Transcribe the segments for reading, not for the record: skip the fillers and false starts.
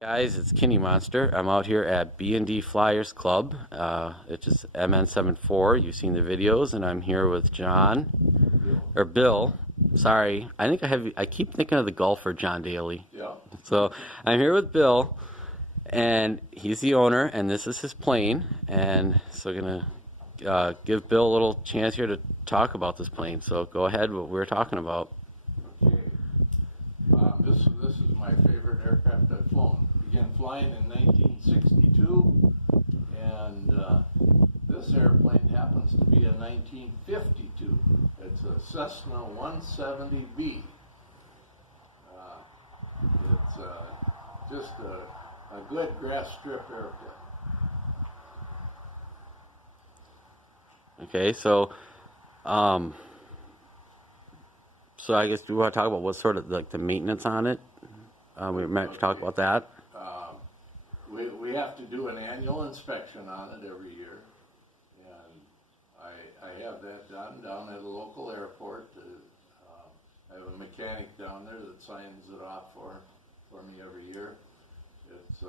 Guys, it's Kenny Monster. I'm out here at B&D Flyers Club. It's just MN74. You've seen the videos, and I'm here with John or Bill. Sorry, I keep thinking of the golfer John Daly. Yeah. So I'm here with Bill, and he's the owner, and this is his plane. And so gonna give Bill a little chance here to talk about this plane. So go ahead, what we're talking about. Okay. This is my favorite aircraft I've flown. Began flying in 1962, and this airplane happens to be a 1952. It's a Cessna 170B. It's just a good grass strip airplane. Okay, so I guess do you want to talk about what sort of like the maintenance on it? We meant to talk about that. We have to do an annual inspection on it every year, and I have that done down at a local airport. I have a mechanic down there that signs it off for me every year. It's it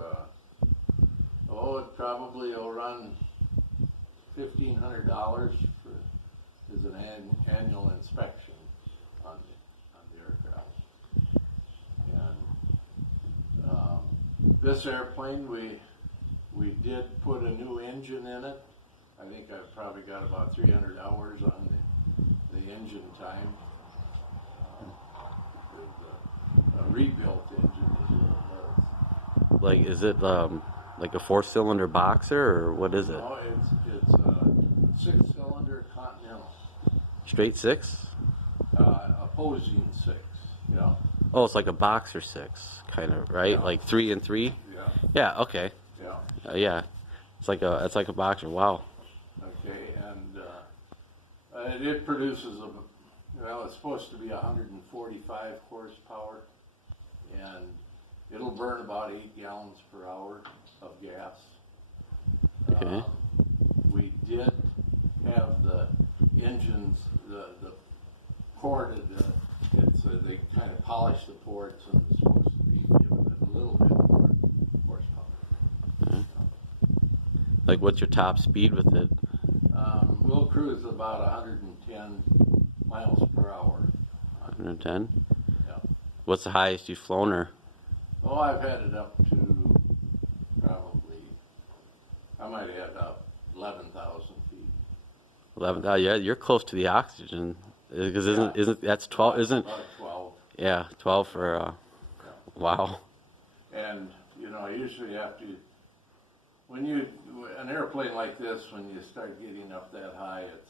probably will run $1,500 as an annual inspection on the aircraft. And this airplane, we did put a new engine in it. I think I've probably got about 300 hours on the engine time. A rebuilt engine is what it was. Like, is it like a four-cylinder boxer or what is it? No, it's a six-cylinder Continental. Straight six? Opposing six, yeah. Oh, it's like a boxer six, kind of, right? Yeah. Like 3 and 3? Yeah, Yeah. Okay. yeah. Yeah. It's like a boxer. Wow. Okay, and it produces it's supposed to be 145 horsepower, and it'll burn about 8 gallons per hour of gas. Okay. We did have the engines, the ported. They kind of polished the ports, and it's supposed to be giving it a little bit more horsepower. Okay. Like, what's your top speed with it? We'll cruise about 110 miles per hour. 110? Yeah. What's the highest you've flown her? Oh, I've had it up to I might add up 11,000 feet. 11,000. Yeah, you're close to the oxygen. Because isn't that's 12? Isn't About 12. Yeah, 12 for Yeah. wow. And usually after an airplane like this, when you start getting up that high, it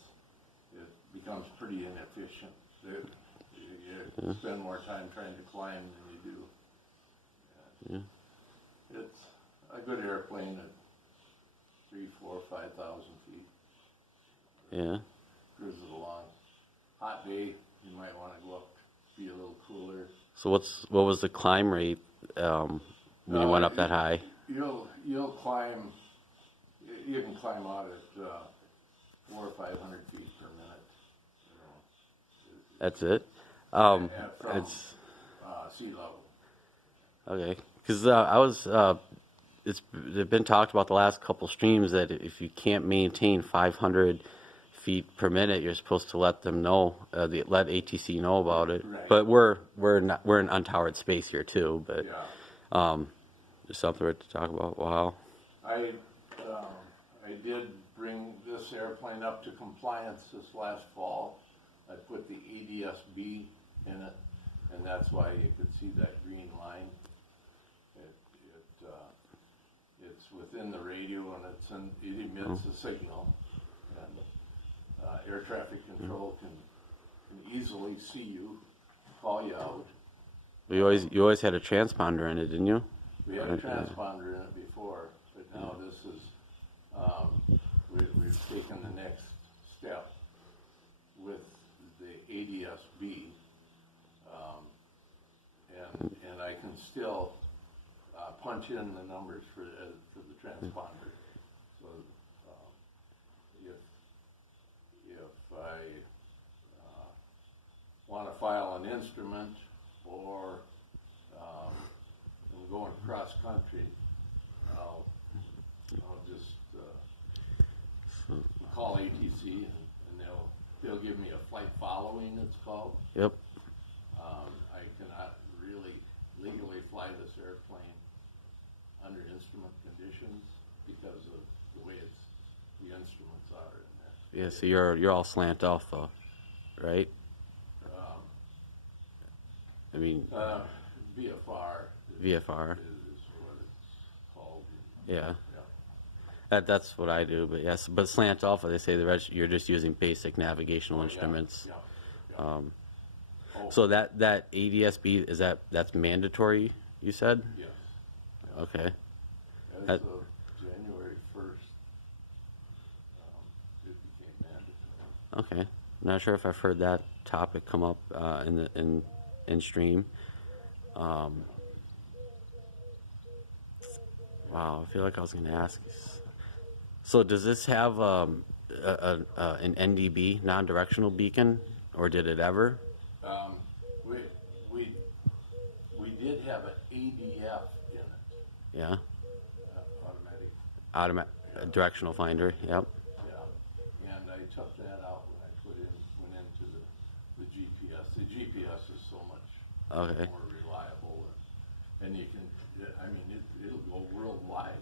becomes pretty inefficient. You spend more time trying to climb than you do. And it's a good airplane at 3, 4, 5,000 feet. Yeah. Cruises along. Hot day, you might want to go up, be a little cooler. So what was the climb rate when you went up that high? You'll climb. You can climb out at 400 or 500 feet per minute. That's it. From It's sea level. okay. Because it's been talked about the last couple streams that if you can't maintain 500 feet per minute, you're supposed to let them know, let ATC know about it. Right. But we're in untowered space here too. But Yeah. just something to talk about. Wow. I did bring this airplane up to compliance this last fall. I put the ADS-B in it, and that's why you could see that green line. It's within the radio, and it emits a signal, and air traffic control can easily see you, call you out. You always had a transponder in it, didn't you? We had a transponder in it before, but now this is we've taken the next step with the ADS-B, and I can still punch in the numbers for the transponder. So if I want to file an instrument or going cross country, I'll just call ATC and they'll give me a flight following, it's called. Yep. I cannot really legally fly this airplane under instrument conditions because of the way the instruments are in there. Yeah, so you're all slant off though, right? I mean, VFR. VFR. Is what it's called. Yeah. Yeah. That's what I do, but yes, but slant alpha, they say you're just using basic navigational instruments. Yeah. So that ADSB, that's mandatory, you said? Yes. Okay. As of January 1st, it became mandatory. Okay. Not sure if I've heard that topic come up in stream. Wow, I feel like I was going to ask. So does this have an NDB, non-directional beacon, or did it ever? We did have an ADF in it. Yeah. Automatic. Directional finder. Yep. Yeah. And I took that out when I went into the GPS. The GPS is so much more reliable, and you can. I mean, it'll go worldwide.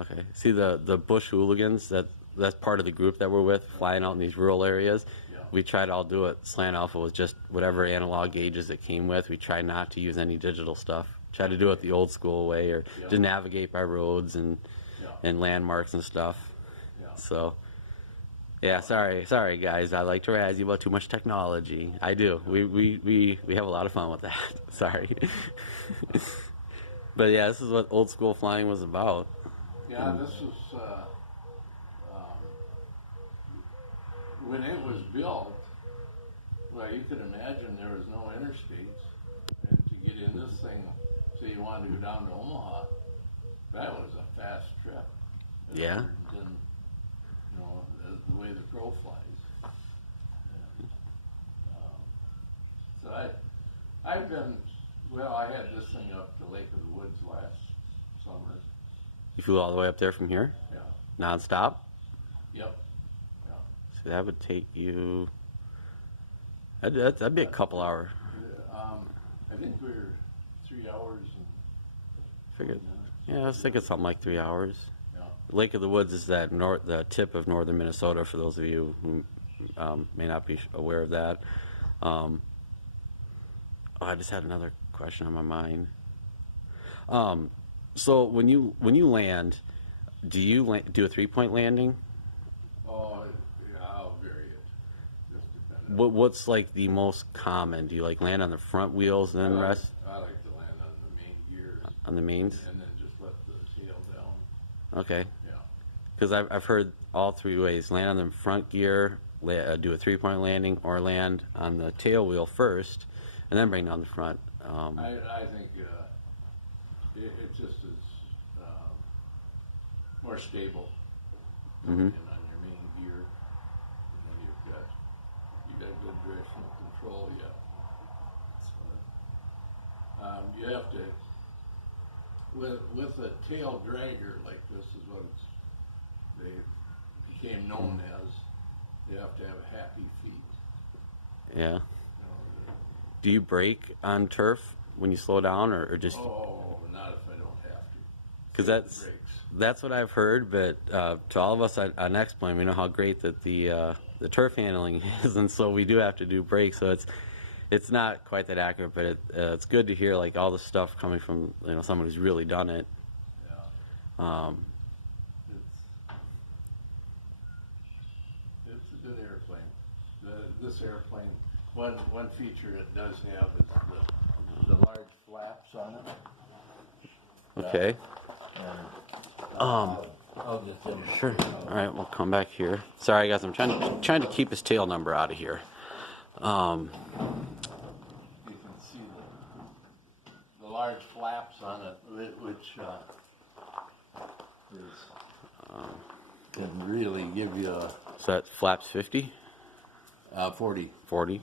Okay. See the bush hooligans, that's part of the group that we're with, flying out in these rural areas. Yeah. We tried to all do it. Slant alpha was just whatever analog gauges it came with. We tried not to use any digital stuff. Try to do it the old school way, or to navigate by roads and landmarks and stuff. Yeah. So, yeah, sorry guys. I like to razz you about too much technology. I do. We have a lot of fun with that. Sorry. But yeah, this is what old school flying was about. Yeah, this was when it was built. Well, you could imagine there was no interstates, and to get in this thing, say you wanted to go down to Omaha, that was a fast trip. Yeah. Than, the way the crow flies. And, so I've been. Well, I had this thing up to Lake of the Woods last summer. You flew all the way up there from here? Yeah. Non-stop? Yep. Yeah. So that would take you... That'd be a couple hour. I think we're 3 hours and... Figured. Yeah, I was thinking something like 3 hours. Yeah. Lake of the Woods is the tip of northern Minnesota, for those of you who may not be aware of that. I just had another question on my mind. So when you land, do you do a 3-point landing? Oh, yeah, I'll vary it. Just depending. What's like the most common? Do you like land on the front wheels and then rest I like to land on the main gears. on the mains? And then just let the tail down. Okay. Yeah. Because I've heard all three ways: land on the front gear, do a 3-point landing, or land on the tail wheel first, and then bring down the front. I think it just is more stable. Mm-hmm. And on your main gear, and then you got good directional control. Yeah. So, you have to with a tail dragger like this is what they became known as. You have to have happy feet. Yeah. Do you brake on turf when you slow down, or just? Oh, not if I don't have to. Because that's what I've heard. But to all of us on X-Plane, we know how great that the turf handling is, and so we do have to do brakes. So it's not quite that accurate, but it's good to hear like all the stuff coming from someone who's really done it. Yeah. It's a good airplane. This airplane, one feature it does have is the large flaps on it. Okay. I'll just demonstrate. Sure. All right, we'll come back here. Sorry, guys, I'm trying to keep his tail number out of here. You can see the large flaps on it, which can really give you a So that flaps 50? 40. 40?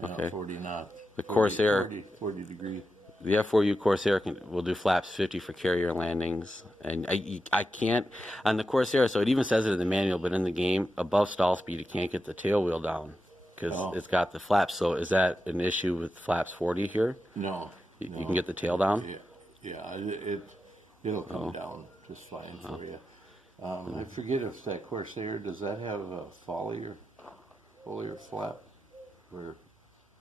Yeah, Okay. 40 knots. The Corsair. 40 degree. the F4U Corsair will do flaps 50 for carrier landings, and I can't on the Corsair. So it even says it in the manual, but in the game, above stall speed, you can't get the tail wheel down because it's got the flaps. So is that an issue with flaps 40 here? No. You can get the tail down. Yeah, it'll come down just fine for you. I forget if that Corsair, does that have a foliar flap? Or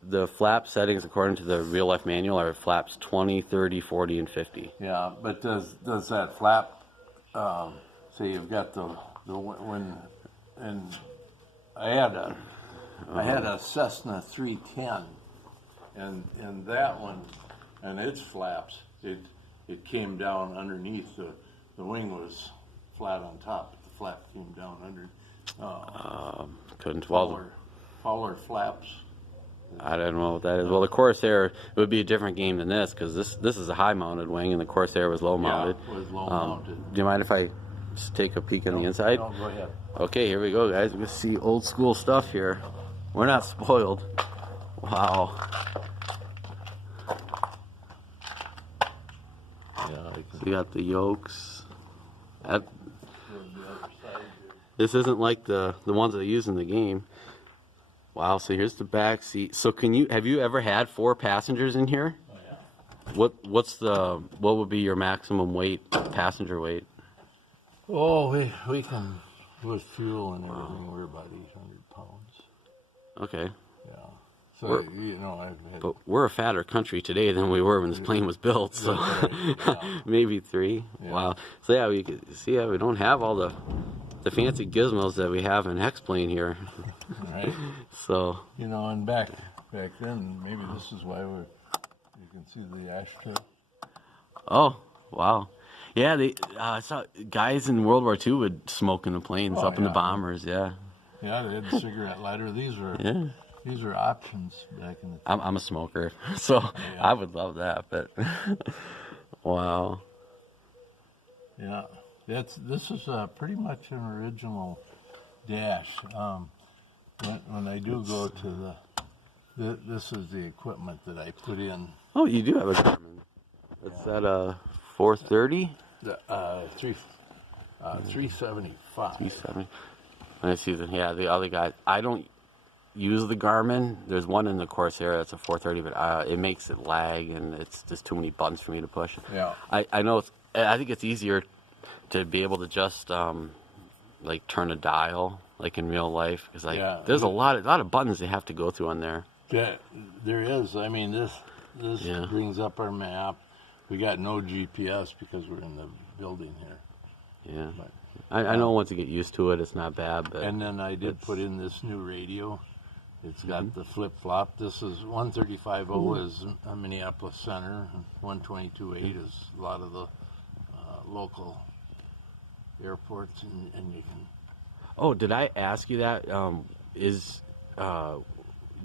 The flap settings, according to the real life manual, are flaps 20, 30, 40, and 50. yeah, but does that flap? Say you've got the when and I had a Cessna 310, and that one and its flaps it came down underneath the wing was flat on top, but the flap came down under. Couldn't Fowler flaps. I don't know what that is. Well, the Corsair would be a different game than this because this is a high-mounted wing and the Corsair was low-mounted. Yeah, it was low-mounted. Do you mind if I just take a peek on the inside? No, go ahead. Okay, here we go, guys. We're going to see old-school stuff here. We're not spoiled. Wow. Yeah, So we got the yokes. This isn't like the ones that I use in the game. Wow, so here's the back seat. So have you ever had 4 passengers in here? Oh, yeah. What would be your maximum weight, passenger weight? Oh, we can, with fuel and everything, we're about 800 pounds. Okay. Yeah. So, I've had... But we're a fatter country today than we were when this plane was built, so maybe 3. Yeah. Wow. So yeah, we can see we don't have all the fancy gizmos that we have in X-Plane here. Right. So. And back then, maybe this is why you can see the ashtray. Oh, wow. Yeah, I saw guys in World War II would smoke in the planes, up in the bombers, yeah. Yeah, they had the cigarette lighter. These were options back in the time. I'm a smoker, so I would love that, but wow. Yeah, this is pretty much an original dash. When I do go to this is the equipment that I put in. Oh, you do have a Garmin. Is that a 430? 375. 370. I see the other guys. I don't use the Garmin. There's one in the Corsair that's a 430, but it makes it lag, and it's just too many buttons for me to push. Yeah. I know. I think it's easier to be able to just like turn a dial like in real life, because there's a lot of buttons they have to go through on there. Yeah, there is. I mean, this brings up our map. We got no GPS because we're in the building here. Yeah. But, I know once you get used to it, it's not bad. But and then I did put in this new radio. It's got the flip-flop. This is 135.0 is a Minneapolis Center, and 122.8 is a lot of the local airports, and you can... Oh, did I ask you that?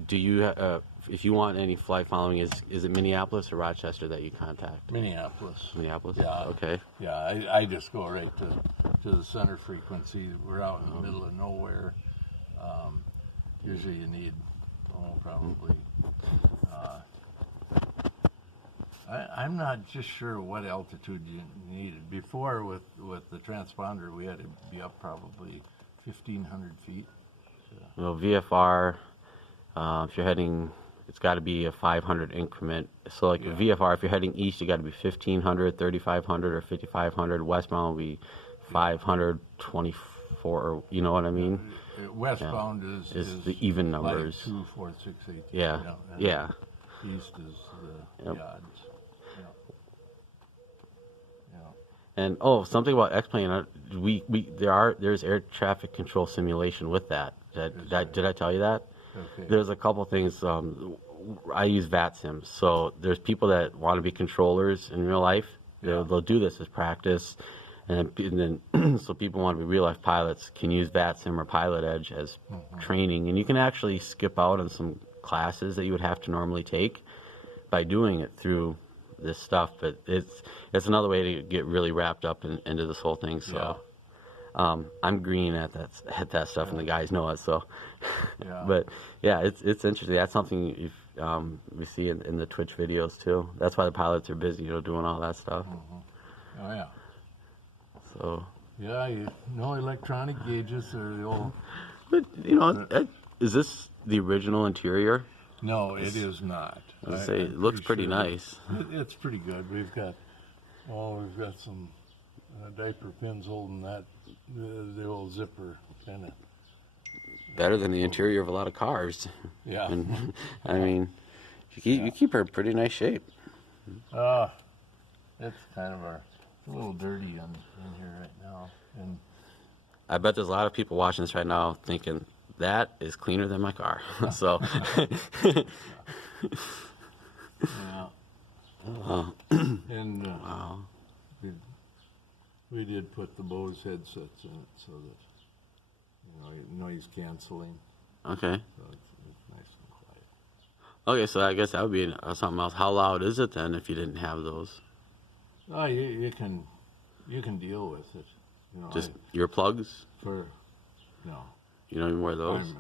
Do you, if you want any flight following, is it Minneapolis or Rochester that you contact? Minneapolis. Minneapolis? Yeah. Okay. Yeah, I just go right to the center frequency. We're out in the middle of nowhere. Usually you need, probably... I'm not just sure what altitude you needed. Before, with the transponder, we had to be up probably 1,500 feet. Well, VFR, if you're heading, it's got to be a 500 increment. So like a VFR, if you're heading east, you got to be 1,500, 3,500, or 5,500. Westbound will be 500, 24, or you know what I mean? Westbound is the even numbers. Like 2, 4, 6, 8. Yeah. Yeah. East is the odds. And something about X-Plane. There's air traffic control simulation with that. Did I tell you that? Okay. There's a couple things. I use VATSIM, so there's people that want to be controllers in real life. They'll do this as practice, and then so people want to be real life pilots can use VATSIM or Pilot Edge as training, and you can actually skip out on some classes that you would have to normally take by doing it through this stuff, but it's another way to get really wrapped up into this whole thing. So I'm green at that stuff, and the guys know it. So, but yeah, it's interesting. That's something. we see in the Twitch videos too. That's why the pilots are busy, doing all that stuff. Mm-hmm. Oh yeah. So. Yeah, electronic gauges are the old. But is this the original interior? No, it is not. I say it looks pretty nice. It's pretty good. We've got some diaper pins holding that the old zipper kind of. Better than the interior of a lot of cars. Yeah. And, I mean, you keep her in pretty nice shape. It's kind of a little dirty in here right now. And I bet there's a lot of people watching this right now thinking, that is cleaner than my car. So. Yeah. And Wow. we did put the Bose headsets in it so that noise canceling. Okay. So it's nice and quiet. Okay, so I guess that would be something else. How loud is it then if you didn't have those? Oh, you can deal with it. Just earplugs? No. You don't even wear those?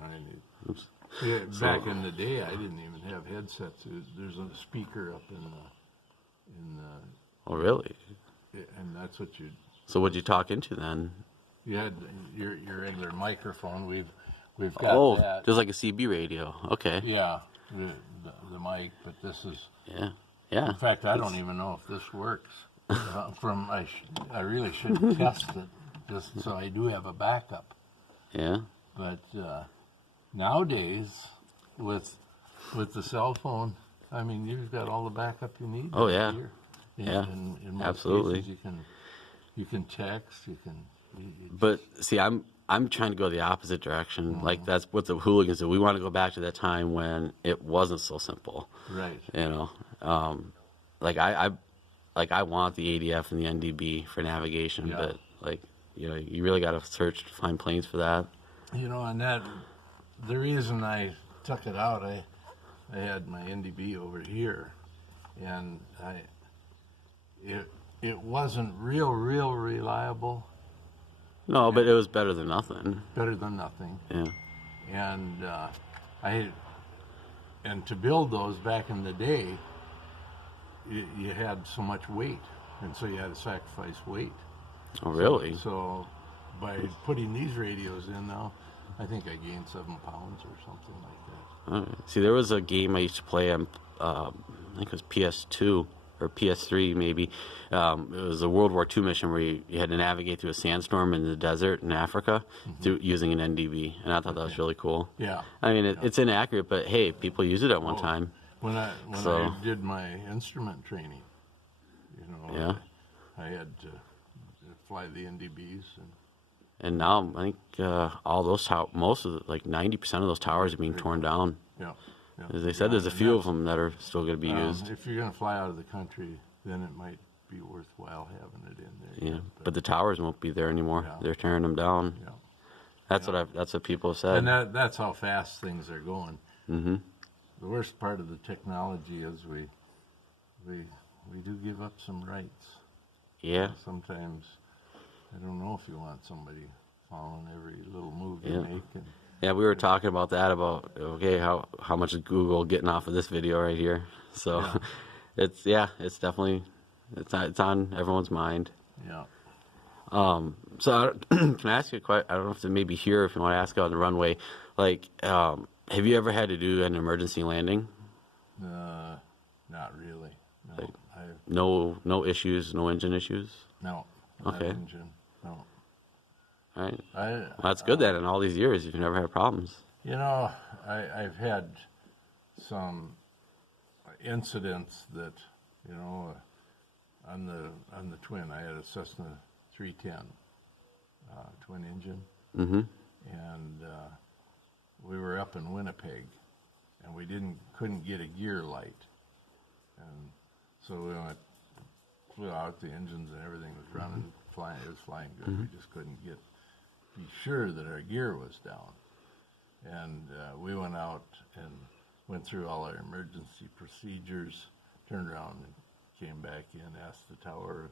Oops. Yeah, back in the day, I didn't even have headsets. There's a speaker up in the. Oh, really? And that's what you. So what'd you talk into then? You had your regular microphone. We've got that. There's like a CB radio. Okay. Yeah, the mic, but this is. Yeah. Yeah. In fact, I don't even know if this works. I really should test it just so I do have a backup. Yeah. But nowadays, with the cell phone, I mean, you've got all the backup you need. Oh yeah. Yeah. In most absolutely. cases, you can text. But see, I'm trying to go the opposite direction. Mm-hmm. Like that's what the hooligans do. We want to go back to that time when it wasn't so simple. Right. Like I want the ADF and the NDB for navigation, but like you really got to search to find planes for that. And that the reason I took it out, I had my NDB over here, and it wasn't real reliable. No, but it was better than nothing. Better than nothing. Yeah. And to build those back in the day, you had so much weight, and so you had to sacrifice weight. Oh, really? So by putting these radios in now, I think I gained 7 pounds or something like that. All right. See, there was a game I used to play on, I think it was PS2 or PS3 maybe. It was a World War II mission where you had to navigate through a sandstorm in the desert in Africa using an NDB, and I thought that was really cool. Yeah. I mean, it's inaccurate, but hey, people use it at one time. When I did my instrument training, I had to fly the NDBs. And now I think all those most of like 90% of those towers are being torn down. Yeah. As they said, there's a few of them that are still going to be used. If you're going to fly out of the country, then it might be worthwhile having it in there. Yeah, but the towers won't be there anymore. Yeah. They're tearing them down. Yeah. That's what people have said. And that's how fast things are going. Mm-hmm. The worst part of the technology is we do give up some rights. Yeah. Sometimes I don't know if you want somebody following every little move you make. Yeah, we were talking about that, how much is Google getting off of this video right here. So it's definitely it's on everyone's mind. Yeah. So can I ask you a question? I don't know if it may be here if you want to ask on the runway. Like, have you ever had to do an emergency landing? Not really. No. Like, no issues, no engine issues? No. Okay. Engine. No. All right. Well, that's good then. In all these years, you've never had problems. I've had some incidents that, on the twin, I had a Cessna 310 twin engine, and we were up in Winnipeg, and we couldn't get a gear light, and so we flew out. The engines and everything was running, flying. It was flying good. We just couldn't be sure that our gear was down. And we went out and went through all our emergency procedures, turned around and came back in, asked the tower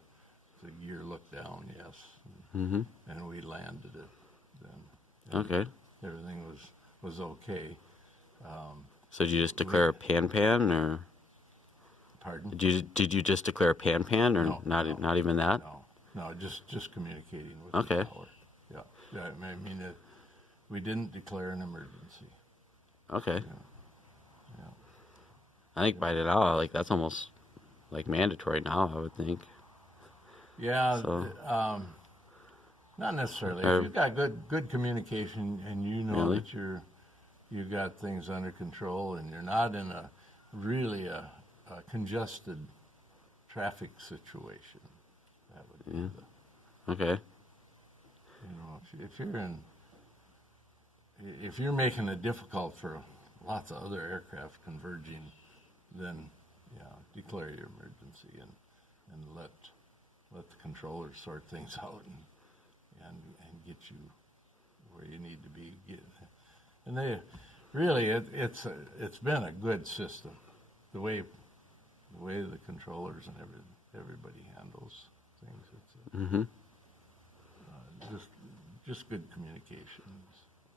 if the gear looked down, yes. And we landed it then. And okay. everything was okay. So did you just declare a pan, or Pardon? did you just declare a pan, or No, not even that? No, just communicating with Okay. the tower. Yeah, I mean, we didn't declare an emergency. Okay. Yeah. I think by now, like that's almost like mandatory now. I would think. Yeah, So not necessarily. Or- If you've got good communication and you know Really? that you got things under control and you're not in a really a congested traffic situation, that would be okay. if you're making it difficult for lots of other aircraft converging, then declare your emergency and let the controllers sort things out and get you where you need to be. And they really it's been a good system, the way the controllers and everybody handles things. It's just good communications.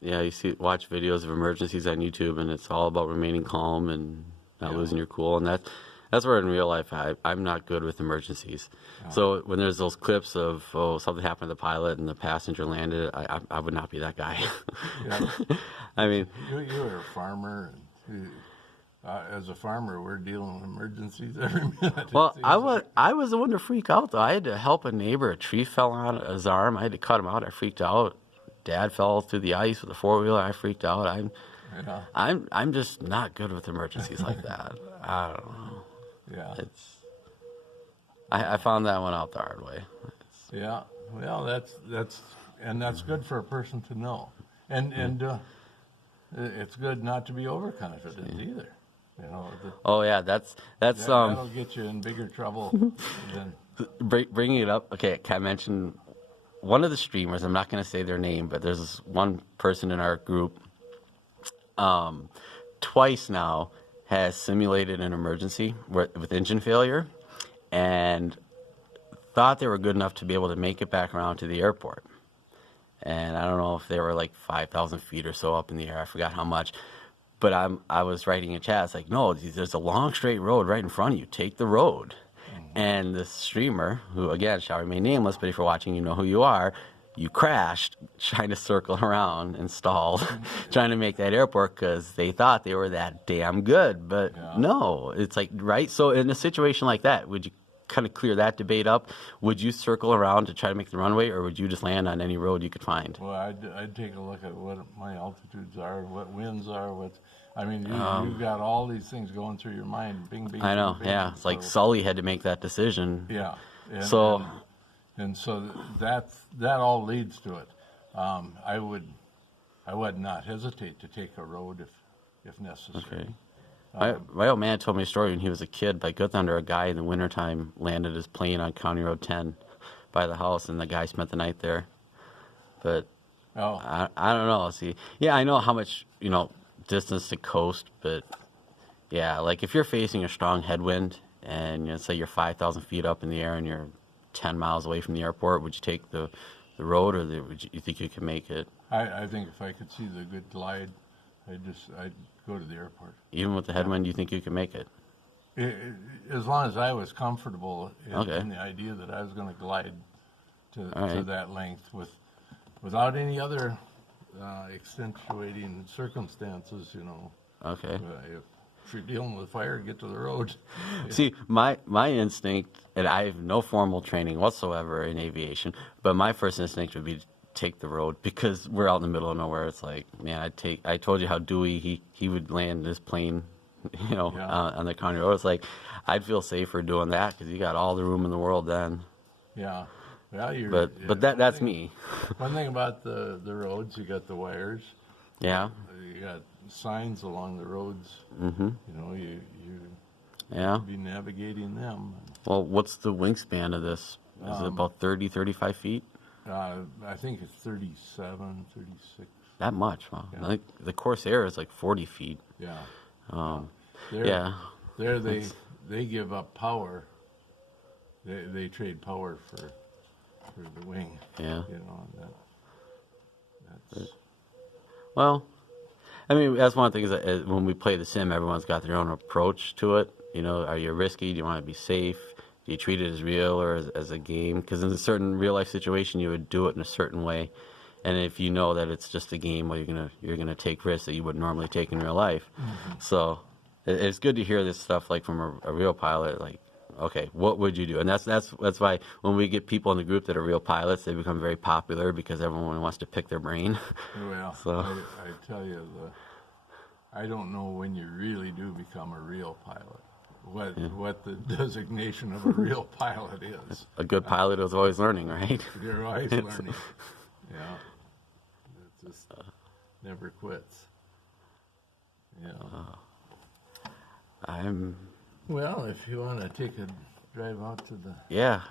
Yeah, watch videos of emergencies on YouTube, and it's all about remaining calm and not losing your cool, and that's where in real life I'm not good with emergencies. So when there's those clips of something happened to the pilot and the passenger landed, I would not be that guy. Yeah. I mean, you're a farmer, and as a farmer, we're dealing with emergencies every minute. well, I was the one to freak out though. I had to help a neighbor. A tree fell on his arm. I had to cut him out. I freaked out. Dad fell through the ice with a four-wheeler. I freaked out. I'm just not good with emergencies like that. I don't know. Yeah. I found that one out the hard way. Yeah. Well, that's good for a person to know, and it's good not to be overconfident either. Oh yeah, that'll get you in bigger trouble than. Bringing it up. Okay, I mentioned one of the streamers. I'm not going to say their name, but there's this one person in our group. Twice now has simulated an emergency with engine failure, and thought they were good enough to be able to make it back around to the airport. And I don't know if they were like 5,000 feet or so up in the air. I forgot how much. But I was writing in chat. It's like, no, there's a long straight road right in front of you. Take the road. And the streamer, who again shall remain nameless, but if you're watching, you know who you are. You crashed trying to circle around and stalled, trying to make that airport because they thought they were that damn good. But no, it's like, right? So in a situation like that, would you kind of clear that debate up? Would you circle around to try to make the runway, or would you just land on any road you could find? Well, I'd take a look at what my altitudes are, what winds are, you've got all these things going through your mind. Bing, bing. I know, bing, yeah. bing. It's like Sully had to make that decision. Yeah. So that all leads to it. I would not hesitate to take a road if necessary. Okay. My old man told me a story when he was a kid. By good thunder, a guy in the wintertime landed his plane on County Road 10 by the house, and the guy spent the night there. But I don't know. See, yeah, I know how much distance to coast, but yeah, like if you're facing a strong headwind and say you're 5,000 feet up in the air and you're 10 miles away from the airport, would you take the road, or you think you can make it? I think if I could see the good glide, I'd go to the airport. Even with the headwind, you think you can make it? As long as I was comfortable Okay. in the idea that I was going to glide to right. that length without any other extenuating circumstances, Okay. If you're dealing with fire, get to the road. See, my instinct, and I have no formal training whatsoever in aviation, but my first instinct would be to take the road, because we're out in the middle of nowhere. It's like, man, I told you how Dewey, he would land this plane, on the county road. It's like, I'd feel safer doing that because you got all the room in the world then. Yeah. Well, but that's me. One thing about the roads, you got the wires. Yeah. You got signs along the roads. Mm-hmm. You be navigating them. Well, what's the wingspan of this? Is it about 30, 35 feet? I think it's 37, 36. That much? Wow. Yeah. I think the Corsair is like 40 feet. Yeah. Yeah. There they give up power. They trade power for the wing. Yeah. That's. Well, I mean, that's one of the things that when we play the sim, everyone's got their own approach to it. You know, are you risky? Do you want to be safe? Do you treat it as real or as a game? Because in a certain real life situation, you would do it in a certain way. And if you know that it's just a game, well, you're gonna take risks that you would normally take in real life. So it's good to hear this stuff like from a real pilot. Like, okay, what would you do? And that's why when we get people in the group that are real pilots, they become very popular because everyone wants to pick their brain. Well, So I tell you, I don't know when you really do become a real pilot. What the designation of a real pilot is. a good pilot is always learning, right? You're always learning. Yeah. It just never quits. Yeah. Well, if you want to take a drive out to the... Yeah,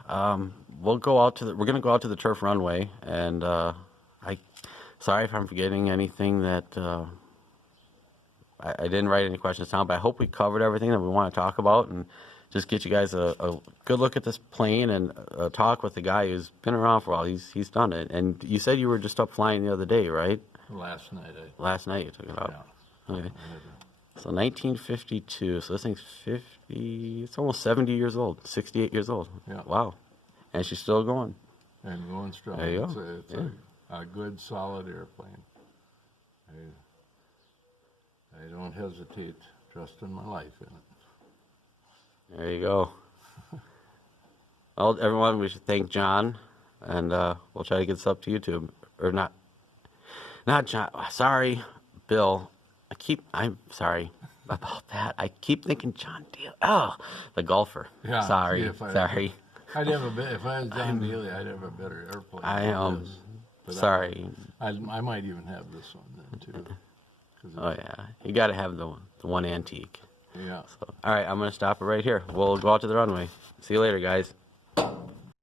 we're gonna go out to the turf runway, and sorry if I'm forgetting anything that I didn't write any questions down, but I hope we covered everything that we want to talk about, and just get you guys a good look at this plane and talk with the guy who's been around for a while. He's done it, and you said you were just up flying the other day, right? Last night. Last night you took it out. Yeah. Okay. So 1952. So this thing's 50. It's almost 70 years old. 68 years old. Yeah. Wow. And she's still going. And going strong. There you go. It's a good, solid airplane. I don't hesitate trusting my life in it. There you go. Well, everyone, we should thank John, and we'll try to get this up to YouTube. Or not John. Sorry, Bill. I'm sorry about that. I keep thinking John Daly. Oh, the golfer. Yeah. Sorry. Sorry. I'd have if I was John Daly, I'd have a better airplane. I am sorry. I might even have this one then too. Oh yeah, you got to have the one antique. Yeah. So, all right, I'm gonna stop it right here. We'll go out to the runway. See you later, guys.